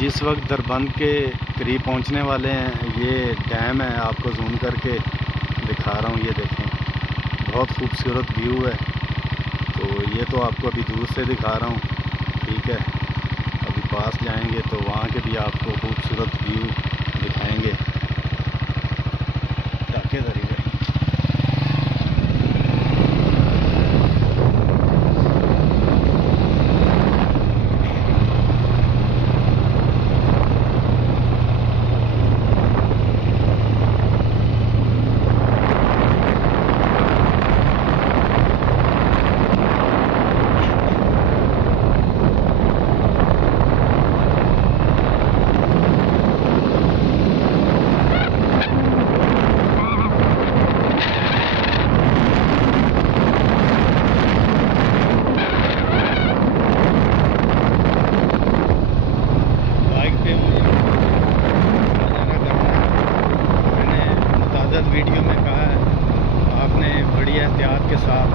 जिस वक्त दरबंद के करीब पहुंचने वाले हैं, ये डैम है। आपको जूम करके दिखा रहा हूँ, ये देखें, बहुत खूबसूरत व्यू है। तो ये तो आपको अभी दूर से दिखा रहा हूँ, ठीक है। अभी पास जाएंगे तो वहाँ के भी आपको खूबसूरत व्यू दिखाएंगे। वीडियो में कहा है आपने बड़ी एहतियात के साथ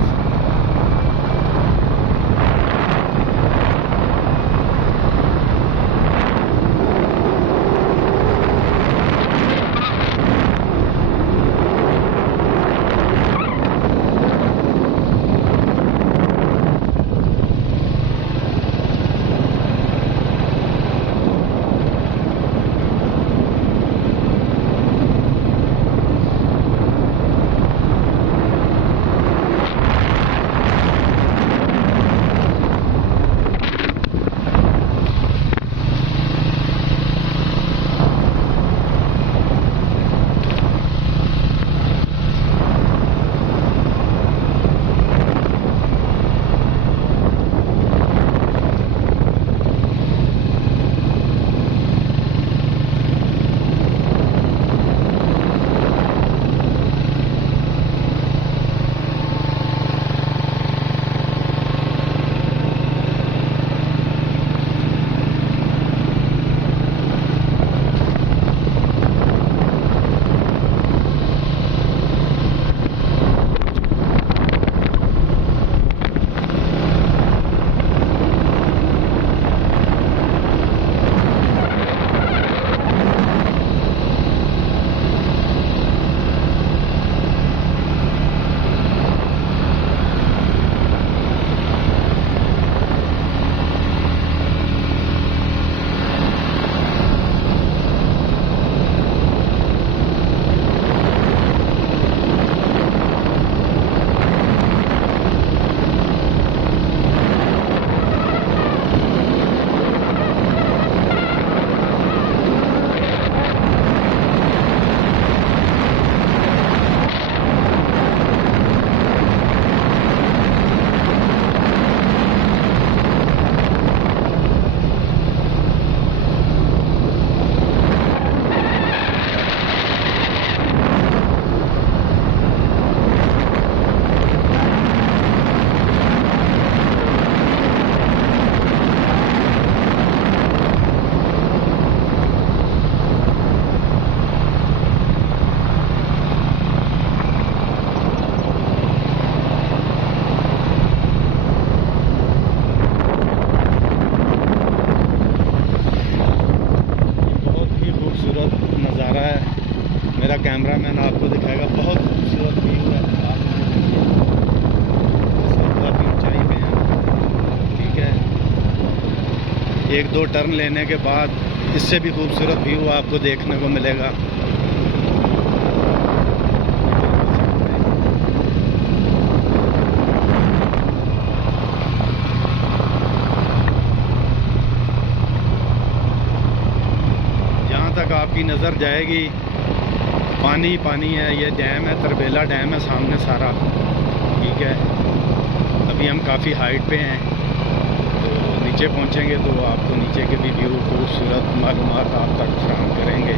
नज़ारा है। मेरा कैमरामैन आपको दिखाएगा, बहुत खूबसूरत व्यू है। काफ़ी ऊंचाई पे है, ठीक है। एक दो टर्न लेने के बाद इससे भी खूबसूरत व्यू आपको देखने को मिलेगा। तक आपकी नज़र जाएगी पानी ही पानी है। ये डैम है, तरबेला डैम है सामने सारा, ठीक है। अभी हम काफ़ी हाइट पे हैं, तो नीचे पहुंचेंगे तो आपको नीचे के भी व्यू खूबसूरत मालूमात आप तक फराहम करेंगे।